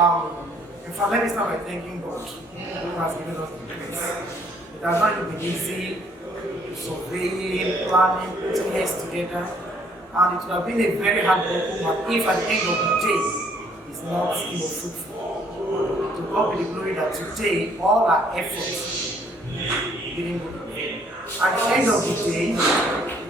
In fact, let me start by thanking God who has given us the grace. It has not been easy, surveying, planning, putting heads together, and it would have been a very hard work, but if at the end of the day it's not fruitful. To God be the glory that today all our efforts didn't go to vain. At the end of the day,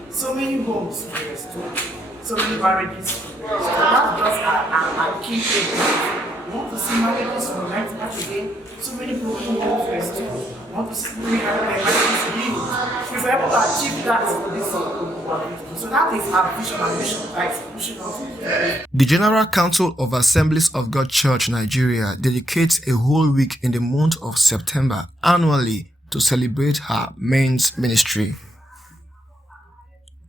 so many homes were restored, so many marriages were restored. That's just our key thing. We want to see marriages unite back again. So many broken homes were restored. We want to see marriages healed. If we're able to achieve that for this year, so that is our vision and mission, right? Pushing us. The General Council of Assemblies of God Church Nigeria dedicates a whole week in the month of September annually to celebrate her men's ministry.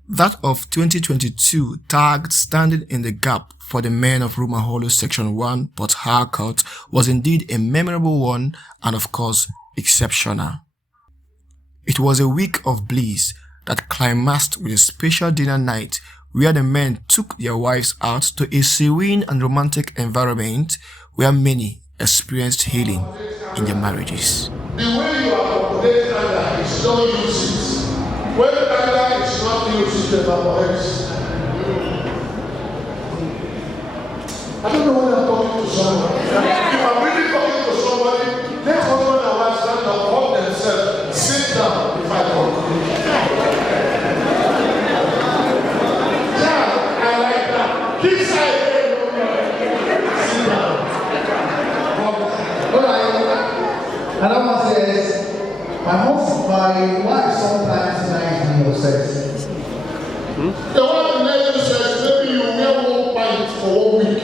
That of 2022, tagged Standing in the Gap for the Men of Rumuagholu Section 1, Port Harcourt, was indeed a memorable one and of course exceptional. It was a week of bliss that climaxed with a special dinner night where the men took their wives out to a serene and romantic environment where many experienced healing in their marriages. The way you accommodate anger is not used. When anger is not used, it evaporates. I don't know when I'm talking to someone. If I'm really talking to somebody, let husband and wife stand up, hold themselves, sit down if I conclude. Yeah, I like that. Keep silent. Sit down. I don't want to say this. My wife sometimes denies me of sex. The one denies you sex, maybe you wear one pint for 1 week.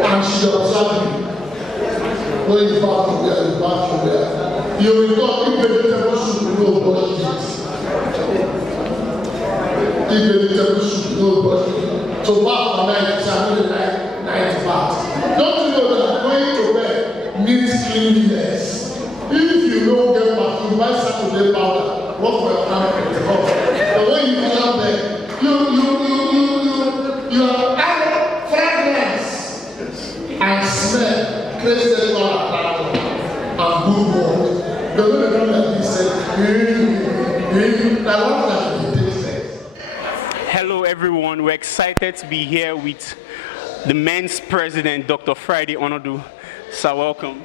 And she observes you. When you back from there, you back from there. You will not eat vegetable soup, no brush teeth. Eat vegetable soup, no brush teeth. So back for night, it's another night bath. Don't you know that going to bed means cleanliness? If you don't get back, you buy Saturday powder, what for your hand the cup. But when you come there, you add fragrance and smell, create sexual attraction and good work. You're going to come like this, I want that to be tasted. Hello everyone, we're excited to be here with the men's president, Dr. Friday Onodu. Sir, welcome.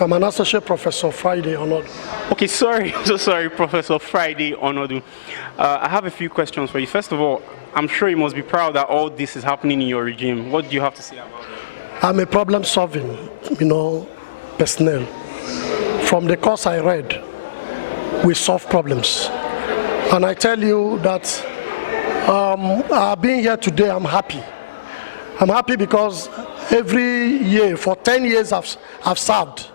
I'm an associate professor, Friday Onodu. Okay, so sorry, Professor Friday Onodu. I have a few questions for you. First of all, I'm sure you must be proud that all this is happening in your regime. What do you have to say about it? I'm a problem-solving, personnel. From the course I read, we solve problems. And I tell you that being here today, I'm happy. I'm happy because every year, for 10 years I've served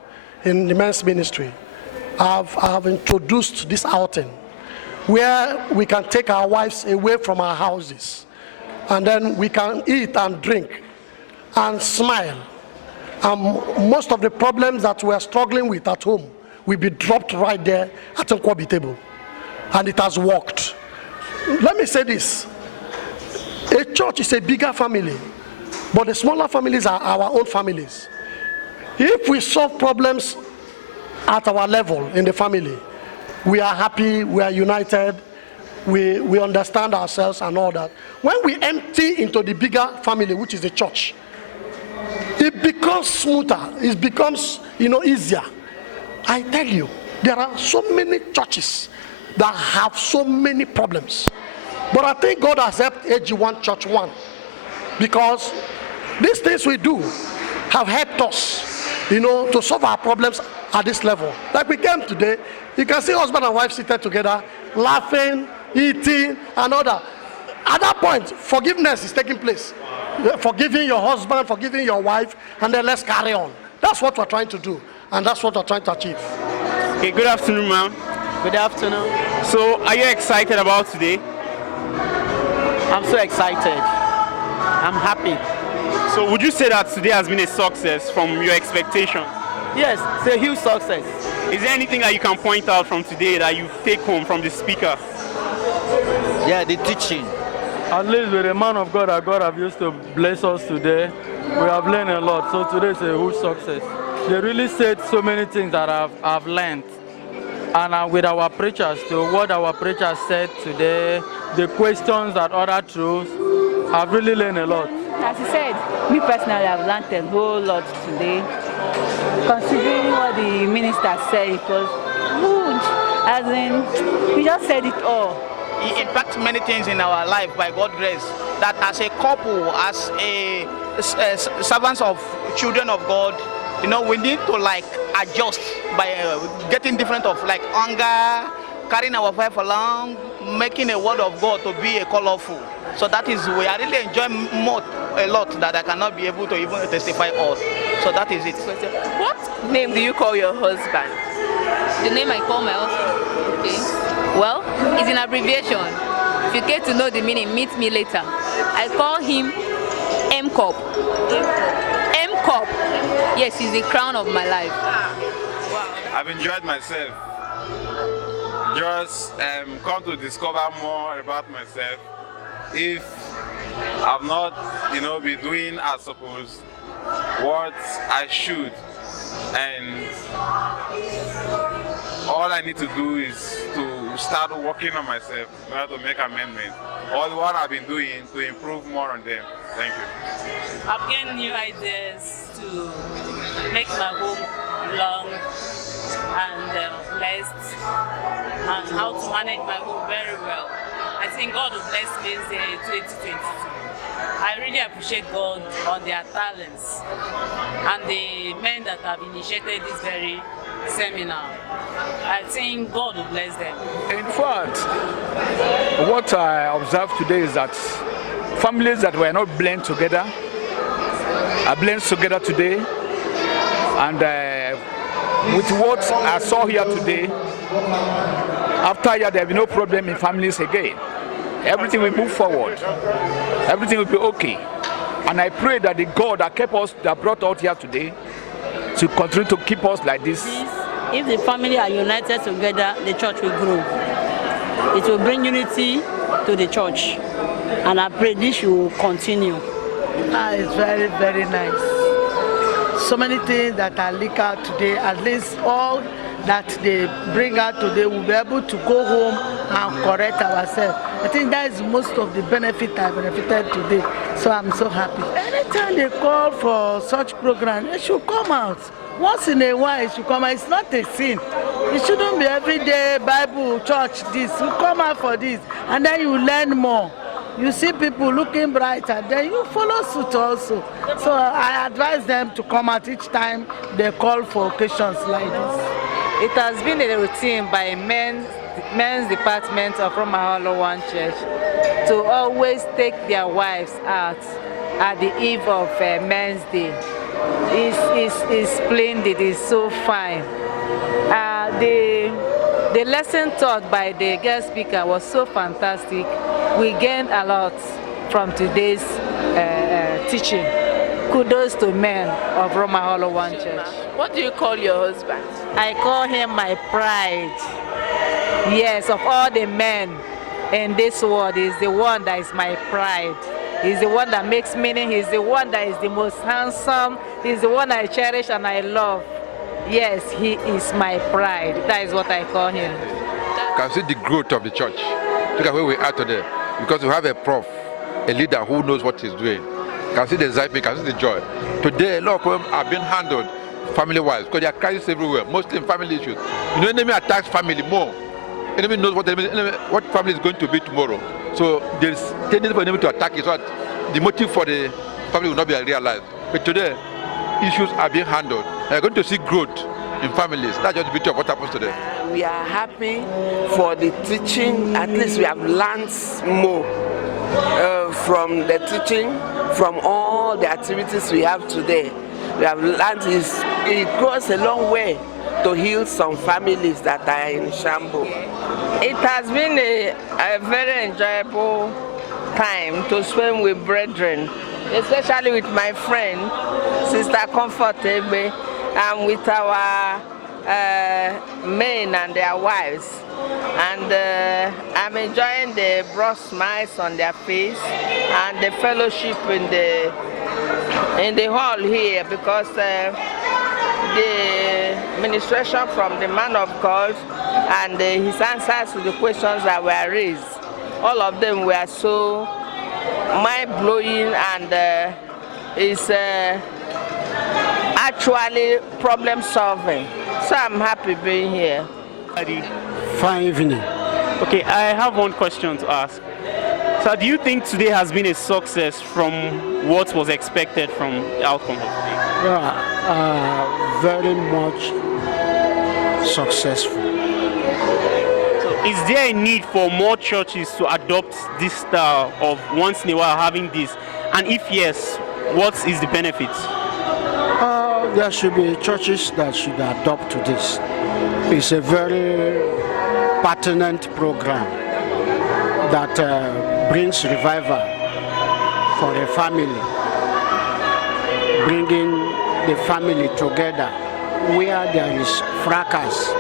in the men's ministry. I have introduced this outing where we can take our wives away from our houses and then we can eat and drink and smile. Most of the problems that we're struggling with at home will be dropped right there at the Nkwobi table. And it has worked. Let me say this. A church is a bigger family, but the smaller families are our own families. If we solve problems at our level in the family, we are happy, we are united, we understand ourselves and all that. When we empty into the bigger family, which is the church, it becomes smoother, it becomes easier. I tell you, there are so many churches that have so many problems. But I think God has helped AG1 Church 1 because these things we do have helped us, to solve our problems at this level. Like we came today, you can see husband and wife seated together, laughing, eating, and all that. At that point, forgiveness is taking place. Forgiving your husband, forgiving your wife, and then let's carry on. That's what we're trying to do, and that's what we're trying to achieve. Okay, good afternoon, ma'am. Good afternoon. So, are you excited about today? I'm so excited. I'm happy. So, would you say that today has been a success from your expectations? Yes, it's a huge success. Is there anything that you can point out from today that you take home from the speaker? Yeah, the teaching. At least with the man of God that God have used to bless us today, we have learned a lot. So today is a huge success. They really said so many things that I've learned. And with our preachers too, what our preachers said today, the questions that other truths, I've really learned a lot. As you said, me personally, I've learned a whole lot today. Considering what the minister said, it was huge. As in, he just said it all. He impacts many things in our life by God's grace. That as a couple, as servants of children of God, we need to like adjust by getting different of like anger, carrying our wife along, making a word of God to be a colorful. So that is, we are really enjoying a lot that I cannot be able to even testify all. So that is it. What name do you call your husband? The name I call my husband? Okay. Well, it's an abbreviation. If you get to know the meaning, meet me later. I call him M-Cop. M-Cop. Yes, he's the crown of my life. Wow. I've enjoyed myself. Just come to discover more about myself. If I've not, been doing as supposed, what I should, and all I need to do is to start working on myself in order to make amendments. All what I've been doing to improve more on them. Thank you. I've gained new ideas to make my home long and blessed, and how to manage my home very well. I think God will bless me in 2022. I really appreciate God on their talents and the men that have initiated this very seminar. I think God will bless them. In fact, what I observed today is that families that were not blended together are blended together today, and with what I saw here today, after here there will be no problem in families again. Everything will move forward. Everything will be okay. And I pray that the God that kept us, that brought us here today, to continue to keep us like this. If the family are united together, the church will grow. It will bring unity to the church. And I pray this will continue. It's very, very nice. So many things that are leaked out today, at least all that they bring out today, we'll be able to go home and correct ourselves. I think that is most of the benefit I benefited today. So I'm so happy. Anytime they call for such program, it should come out. Once in a while it should come out. It's not a sin. It shouldn't be every day Bible, church, this. You come out for this and then you learn more. You see people looking brighter, then you follow suit also. So I advise them to come out each time they call for occasions like this. It has been a routine by men's department of Rumuagholu One Church to always take their wives out at the eve of Men's Day. It's splendid, it's so fine. The lesson taught by the guest speaker was so fantastic. We gained a lot from today's teaching. Kudos to men of Rumuagholu One Church. What do you call your husband? I call him my pride. Yes, of all the men in this world, he's the one that is my pride. He's the one that makes meaning. He's the one that is the most handsome. He's the one I cherish and I love. Yes, he is my pride. That is what I call him. You can see the growth of the church. Look at where we are today. Because we have a prof, a leader who knows what he's doing. You can see the excitement, you can see the joy. Today, a lot of problems are being handled family-wise because there are crises everywhere, mostly in family issues. Enemy attacks family more. Enemy knows what family is going to be tomorrow. So there's tendency for enemy to attack it so that the motive for the family will not be realized. But today, issues are being handled. And you're going to see growth in families. That's just the beauty of what happens today. We are happy for the teaching. At least we have learned more from the teaching, from all the activities we have today. We have learned it goes a long way to heal some families that are in shambles. It has been a very enjoyable time to spend with brethren, especially with my friend, Sister Comfort Ebe, and with our men and their wives, and I'm enjoying the broad smiles on their face and the fellowship in the hall here, because the ministration from the man of God and his answers to the questions that were raised, all of them were so mind-blowing, and is actually problem solving. So I'm happy being here. Fine evening. Okay, I have one question to ask. So do you think today has been a success from what was expected from the outcome of today? Yeah, very much successful. So is there a need for more churches to adopt this style of once in a while having this? And if yes, what is the benefit? There should be churches that should adopt to this. It's a very pertinent program that brings revival for a family, bringing the family together where there is fracas.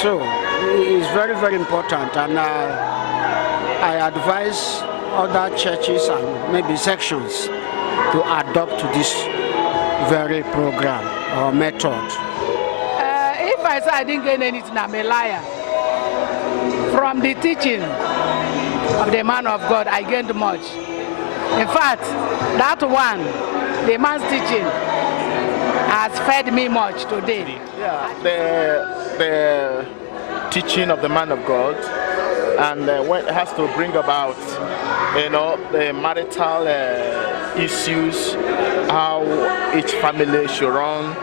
So it's very, very important, and I advise other churches and maybe sections to adopt to this very program or method. If I say I didn't get anything, I'm a liar. From the teaching of the man of God, I gained much. In fact, that one, the man's teaching, has fed me much today. Yeah, the teaching of the man of God, and when it has to bring about, the marital issues, how each family should run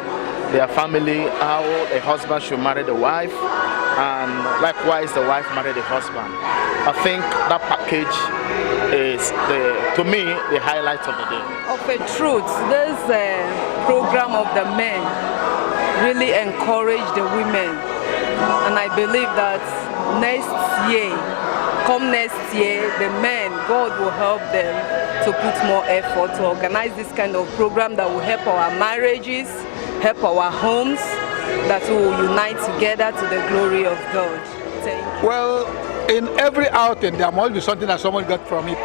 their family, how a husband should marry the wife, and likewise the wife marry the husband. I think that package is, to me, the highlight of the day. Of a truth, this program of the men really encouraged the women, and I believe that come next year, the men, God will help them to put more effort to organize this kind of program that will help our marriages, help our homes, that will unite together to the glory of God. Thank you. Well, in every outing, there must be something that someone got from it.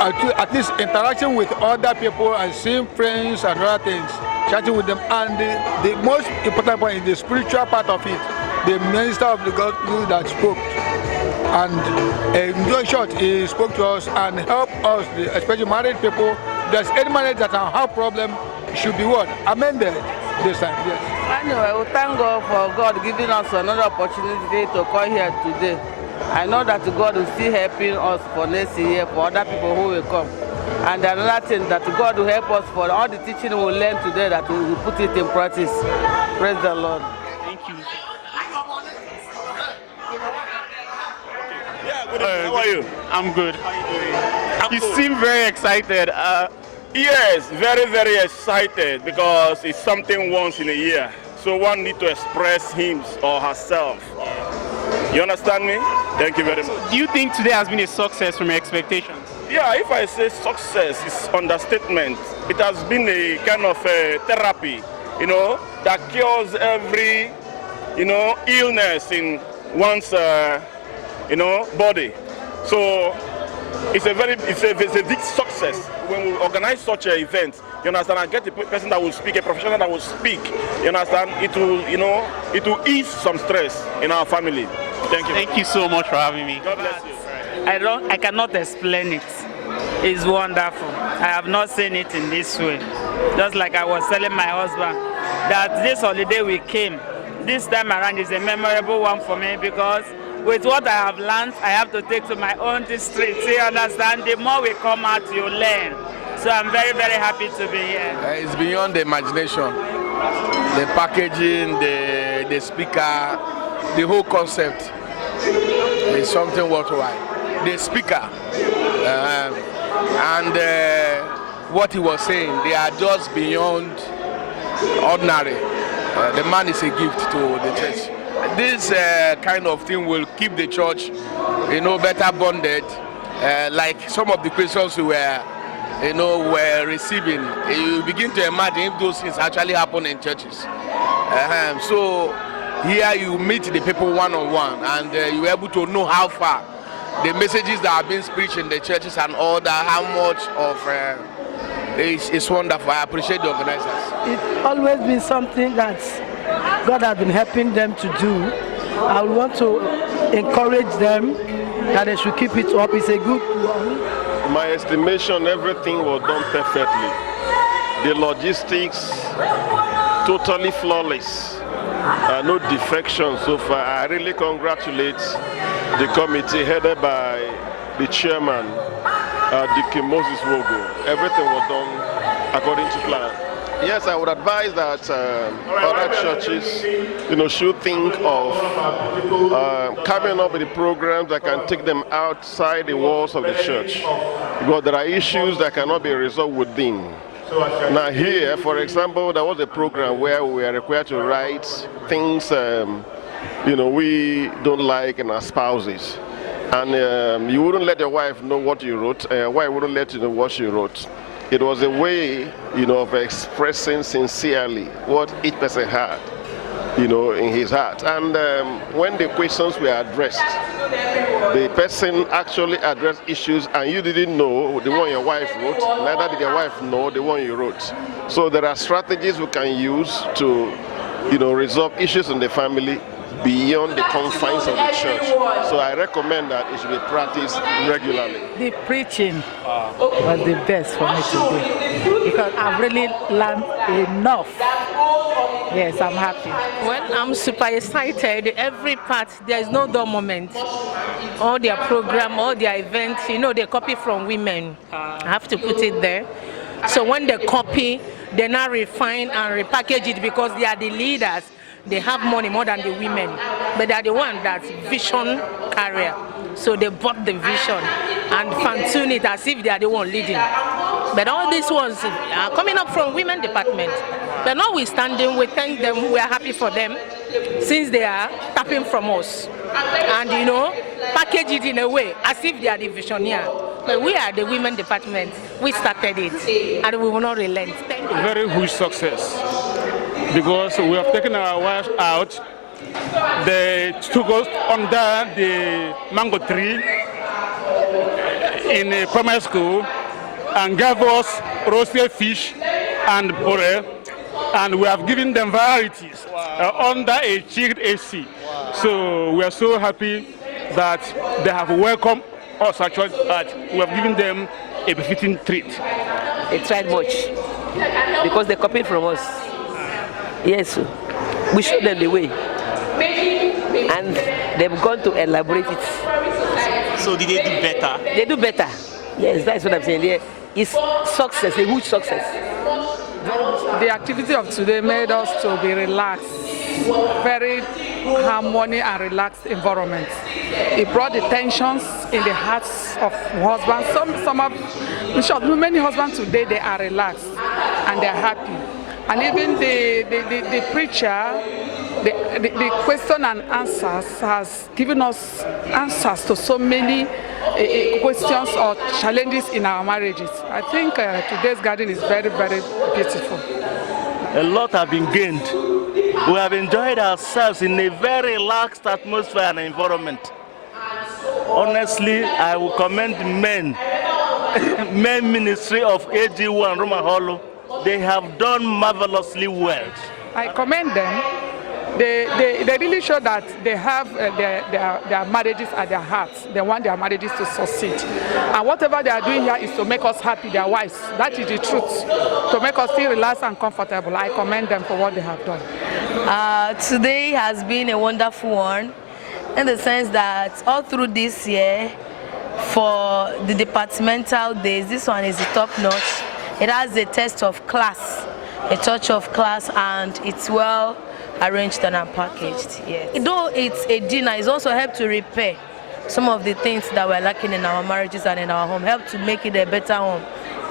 At least interaction with other people and seeing friends and other things, chatting with them. And the most important point is the spiritual part of it. The minister of the God that spoke. And in short, he spoke to us and helped us, especially married people. If there's any marriage that have problem, should be what? Amended this time, yes. Anyway, we thank God for God giving us another opportunity to come here today. I know that God will still helping us for next year, for other people who will come. And another thing, that God will help us for all the teaching we will learn today, that we will put it in practice. Praise the Lord. Thank you. How are you? I'm good. You seem very excited. Yes, very, very excited, because it's something once in a year. So one need to express him or herself. You understand me? Thank you very much. Do you think today has been a success from your expectations? Yeah, if I say success, it's understatement. It has been a kind of therapy, that cures every, illness in one's, body. So it's a big success when we organize such an event. You understand? And get the person that will speak, a professional that will speak. You understand? It will ease some stress in our family. Thank you. Thank you so much for having me. God bless you. I cannot explain it. It's wonderful. I have not seen it in this way. Just like I was telling my husband that this holiday we came, this time around is a memorable one for me, because with what I have learned, I have to take to my own district. You understand? The more we come out, you learn. So I'm very, very happy to be here. It's beyond the imagination. The packaging, the speaker, the whole concept is something worthwhile. The speaker and what he was saying, they are just beyond ordinary. The man is a gift to the church. This kind of thing will keep the church, better bonded. Like some of the questions we were receiving, you begin to imagine if those things actually happen in churches. So here you meet the people one-on-one, and you're able to know how far the messages that are being preached in the churches and all that, how much of it's wonderful. I appreciate the organizers. It's always been something that God has been helping them to do. I want to encourage them that they should keep it up. It's a good one. In my estimation, everything was done perfectly. The logistics, totally flawless. No defection so far. I really congratulate the committee headed by the chairman, Dr. Moses Wogo. Everything was done according to plan. Yes, I would advise that other churches, should think of coming up with the programs that can take them outside the walls of the church, because there are issues that cannot be resolved within. Now here, for example, there was a program where we are required to write things, we don't like in our spouses. And you wouldn't let your wife know what you wrote, wife wouldn't let you know what she wrote. It was a way, of expressing sincerely what each person had, in his heart. And when the questions were addressed, the person actually addressed issues and you didn't know the one your wife wrote, neither did your wife know the one you wrote. So there are strategies we can use to, resolve issues in the family beyond the confines of the church. So I recommend that it should be practiced regularly. The preaching was the best for me today because I've really learned enough. Yes, I'm happy. Well, I'm super excited. Every part, there is no dull moment. All their program, all their events, they copy from women. I have to put it there. So when they copy, they now refine and repackage it because they are the leaders. They have money more than the women, but they are the one that's vision carrier. So they bought the vision and fine-tune it as if they are the one leading. But all these ones are coming up from women department. But notwithstanding, we thank them, we are happy for them, since they are tapping from us. And package it in a way as if they are the visionaire. But we are the women department. We started it, and we will not relent. Thank you. Very huge success, because we have taken our wives out. They took us under the mango tree in a primary school and gave us roasted fish and puree, and we have given them varieties under a chilled AC. So we are so happy that they have welcomed us actually, that we have given them a befitting treat. They tried much because they copied from us. Yes, we showed them the way, and they've gone to elaborate it. So did they do better? They do better. Yes, that's what I'm saying. It's success, a huge success. The activity of today made us to be relaxed, very harmony and relaxed environment. It brought the tensions in the hearts of husbands. In short, many husbands today, they are relaxed and they are happy. And even the preacher, the question and answers has given us answers to so many questions or challenges in our marriages. I think today's garden is very, very beautiful. A lot have been gained. We have enjoyed ourselves in a very relaxed atmosphere and environment. Honestly, I will commend men ministry of AG1 Rumuagholu. They have done marvelously well. I commend them. They really show that they have their marriages at their hearts. They want their marriages to succeed. And whatever they are doing here is to make us happy, their wives. That is the truth. To make us feel relaxed and comfortable. I commend them for what they have done. Today has been a wonderful one, in the sense that all through this year, for the departmental days, this one is the top notch. It has a taste of class, a touch of class, and it's well arranged and packaged. Yes. Though it's a dinner, it's also helped to repair some of the things that we're lacking in our marriages and in our home, help to make it a better home,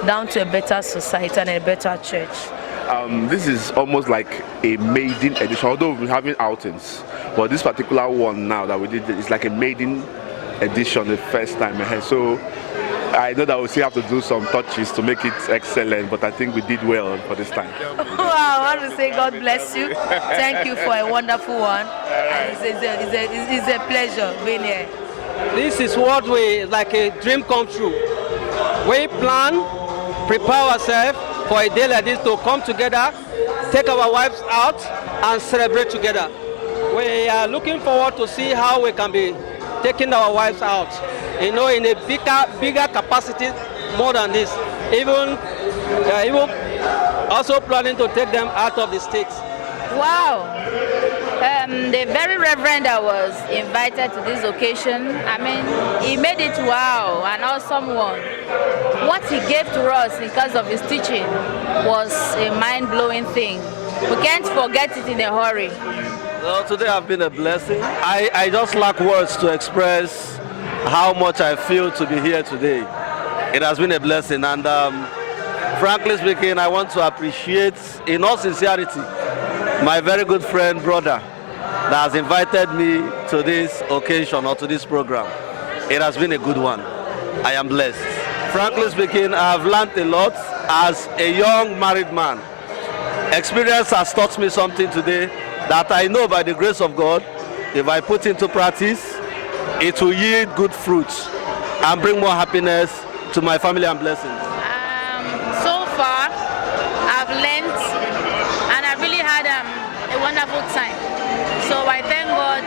down to a better society and a better church. This is almost like a maiden edition, although we're having outings. But this particular one now that we did is like a maiden edition, the first time. So I know that we still have to do some touches to make it excellent, but I think we did well for this time. I want to say God bless you. Thank you for a wonderful one. And it's a pleasure being here. This is what we, like a dream come true. We plan, prepare ourselves for a day like this to come together, take our wives out and celebrate together. We are looking forward to see how we can be taking our wives out, in a bigger capacity more than this. Even also planning to take them out of the states. Wow. The very reverend that was invited to this occasion, I mean, he made it wow, an awesome one. What he gave to us because of his teaching was a mind-blowing thing. We can't forget it in a hurry. Well, today has been a blessing. I just lack words to express how much I feel to be here today. It has been a blessing, and frankly speaking, I want to appreciate, in all sincerity, my very good friend, brother, that has invited me to this occasion or to this program. It has been a good one. I am blessed. Frankly speaking, I have learned a lot as a young married man. Experience has taught me something today that I know by the grace of God, if I put into practice, it will yield good fruits and bring more happiness to my family and blessings. So far, I've learned and I really had a wonderful time. So I thank God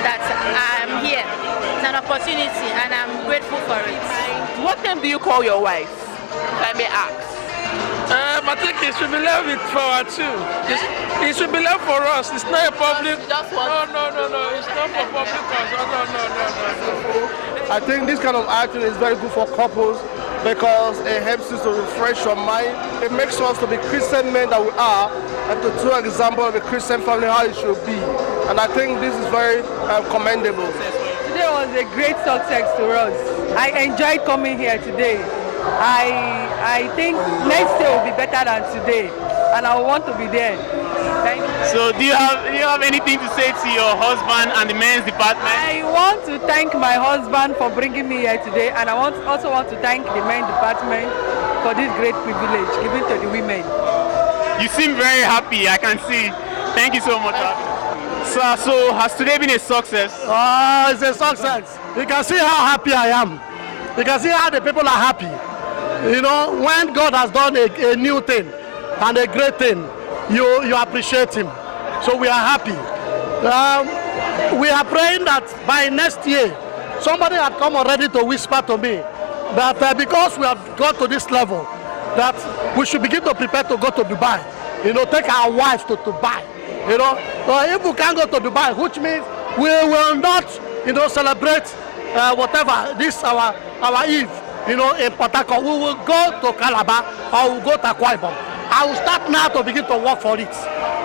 that I'm here. It's an opportunity and I'm grateful for it. What name do you call your wife, if I may ask? I think it should be left for our two. It should be left for us. It's not a public. No. It's not for public cause. No. I think this kind of acting is very good for couples because it helps us to refresh your mind. It makes us to be Christian men that we are and to do an example of a Christian family how it should be. And I think this is very commendable. Today was a great success to us. I enjoyed coming here today. I think next day will be better than today, and I want to be there. Thank you. So do you have anything to say to your husband and the men's department? I want to thank my husband for bringing me here today, and I also want to thank the men's department for this great privilege given to the women. You seem very happy, I can see. Thank you so much. Sir, so has today been a success? It's a success. You can see how happy I am. You can see how the people are happy. You know, when God has done a new thing and a great thing, you appreciate him. So we are happy. We are praying that by next year, somebody had come already to whisper to me that because we have got to this level, that we should begin to prepare to go to Dubai. You know, take our wives to Dubai. You know, if we can't go to Dubai, which means we will not, celebrate whatever this our Eve. In Port Harcourt, we will go to Calabar or we'll go to Akwa Ibom. I will start now to begin to work for it.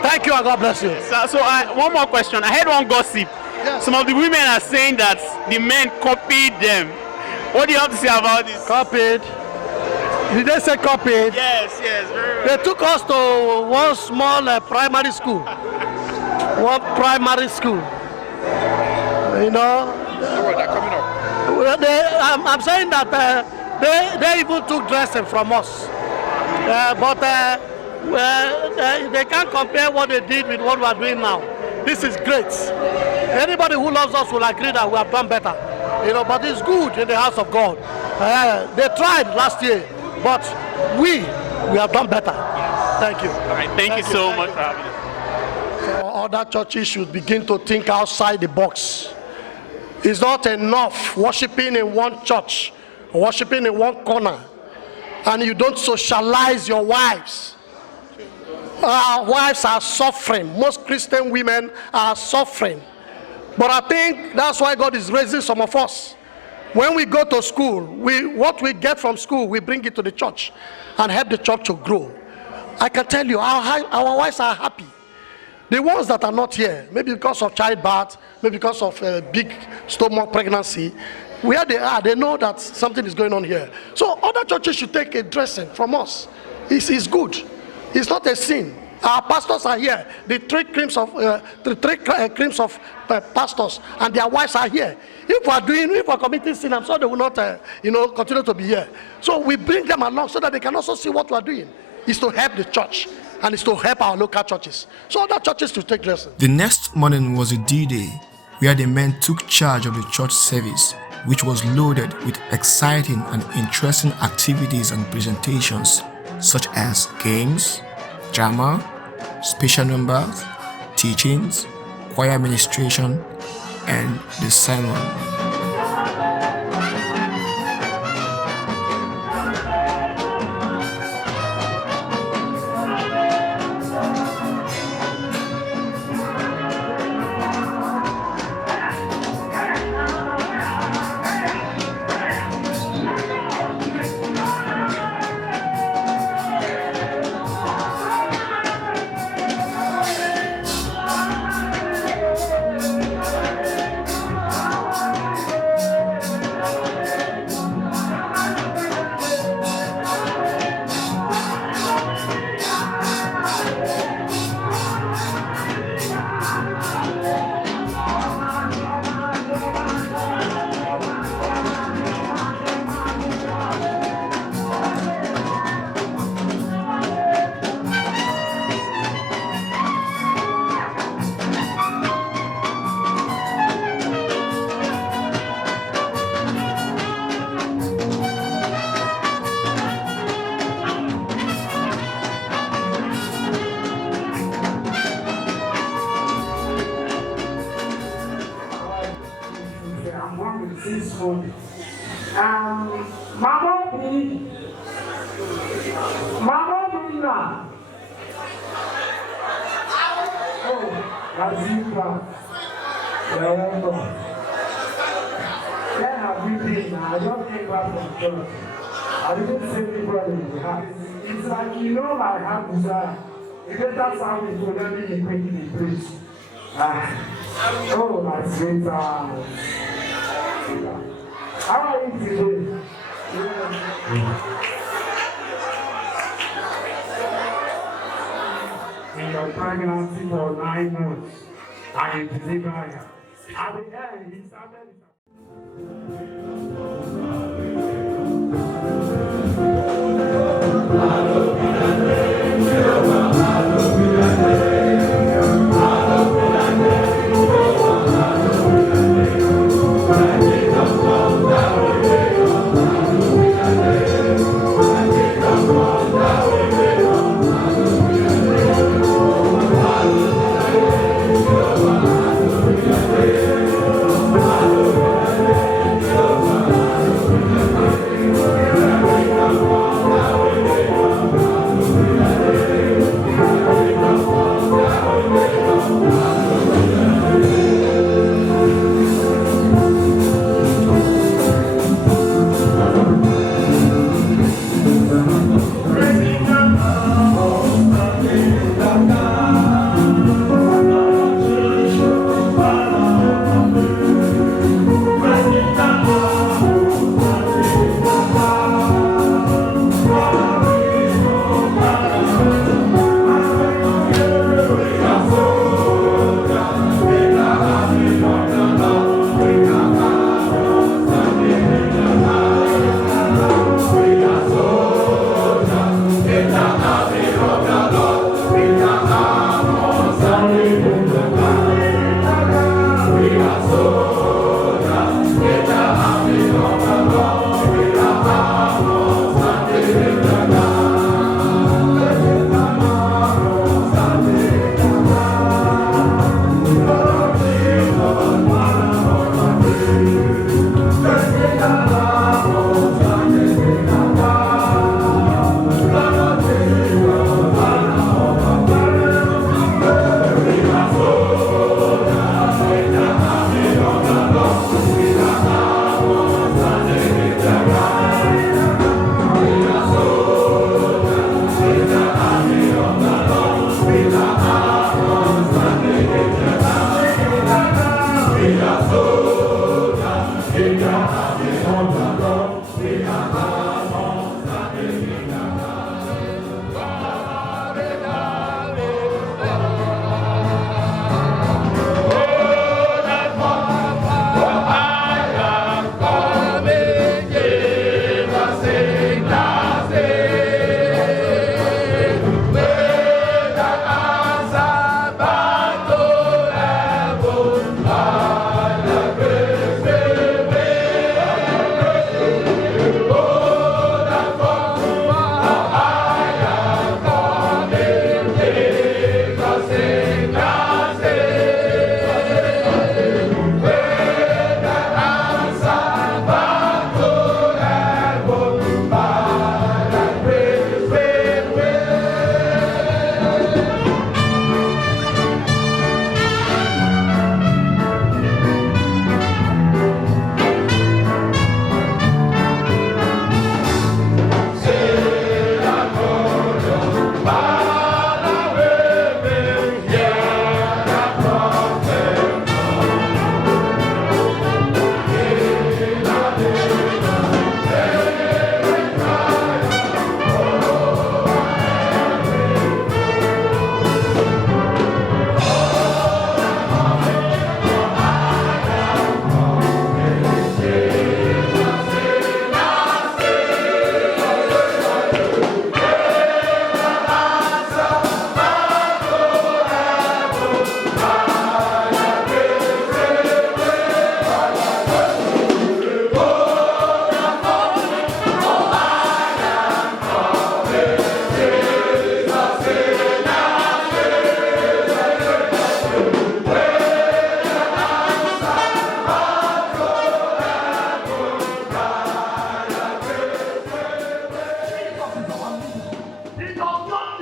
Thank you and God bless you. So one more question. I heard one gossip. Yes. Some of the women are saying that the men copied them. What do you have to say about this? Copied? Did they say copied? Yes, very well. They took us to one small primary school. One primary school. You know? They're coming up. I'm saying that they even took dressing from us. But they can't compare what they did with what we are doing now. This is great. Anybody who loves us will agree that we have done better. But it's good in the house of God. They tried last year, but we have done better. Thank you. All right, thank you so much for having us. Other churches should begin to think outside the box. It's not enough worshiping in one church, worshiping in one corner, and you don't socialize your wives. Our wives are suffering. Most Christian women are suffering. But I think that's why God is raising some of us. When we go to school, what we get from school, we bring it to the church and help the church to grow. I can tell you, our wives are happy. The ones that are not here, maybe because of childbirth, maybe because of a big stomach pregnancy, where they are, they know that something is going on here. So other churches should take a dressing from us. It's good. It's not a sin. Our pastors are here. The three creams of pastors and their wives are here. If we are committing sin, I'm sure they will not, continue to be here. So we bring them along so that they can also see what we are doing. It's to help the church and it's to help our local churches. So other churches to take lessons. The next morning was a D-Day, where the men took charge of the church service, which was loaded with exciting and interesting activities and presentations, such as games, drama, special numbers, teachings, choir administration, and the sermon. It's like, my heart desire. The better sound is to let me quickly, please. Oh, my sweetheart. How are you today? In your pregnancy for 9 months, and you deliver her. At the end, he started.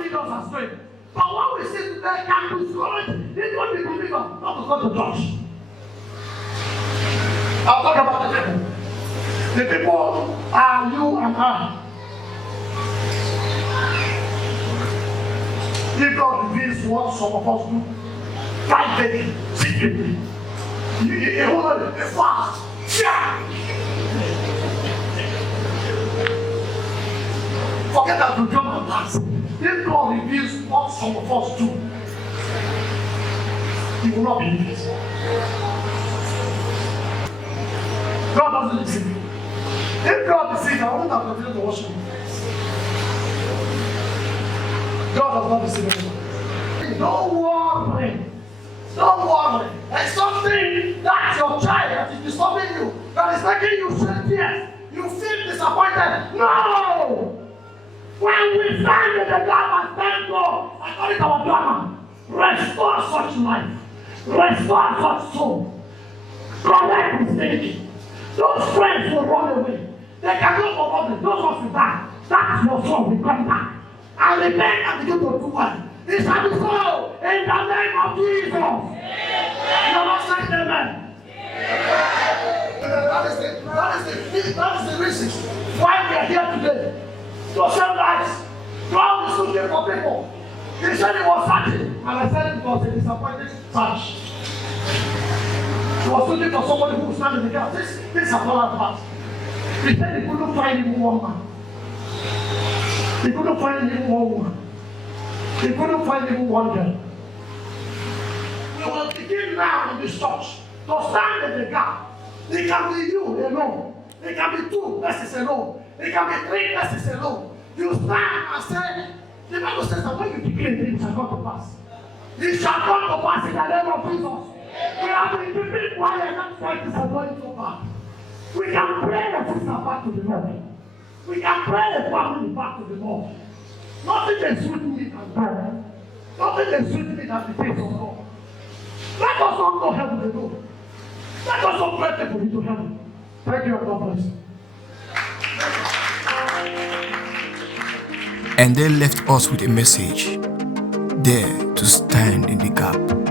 lead us astray. But what we see today can discourage even the believer not to go to church. I'll talk about the people. The people are you and I. If God reveals what some of us do, privately, secretly, a fast, forget that to jump and pass. If God reveals what some of us do, He will not believe it. God doesn't listen. If God deceives, I wouldn't have continued to worship Him. God does not deceive anyone. Don't worry. Don't worry. There's something that's your child that is disturbing you, that is making you shed tears. You feel disappointed. No! When we stand in the gap and thank God, according to our drama, restore such life, restore such soul, correct his thinking. Those friends will run away. They can go for others. Those ones will die. That's your soul will come back. And repent and begin to do well. It shall be so in the name of Jesus. You are not saying amen. That is the reason why we are here today. To save lives. God is looking for people. He said he was searching, and I said it was a disappointing search. He was looking for somebody who would stand in the gap. This is another part. He said he couldn't find even one man. He couldn't find even one woman. He couldn't find even one girl. We will begin now in this church to stand in the gap. It can be you alone. It can be 2 persons alone. It can be 3 persons alone. You stand and say, the Bible says that when you declare it, it shall come to pass. It shall come to pass in the name of Jesus. We have been keeping quiet, that's why this is going so bad. We can pray the sister back to the Lord. We can pray the family back to the Lord. Nothing is sweet me than God. Nothing is sweet me than the face of God. Let us not go heaven alone. Let us not pray people into heaven. Thank you, God bless you. And they left us with a message, there to stand in the gap.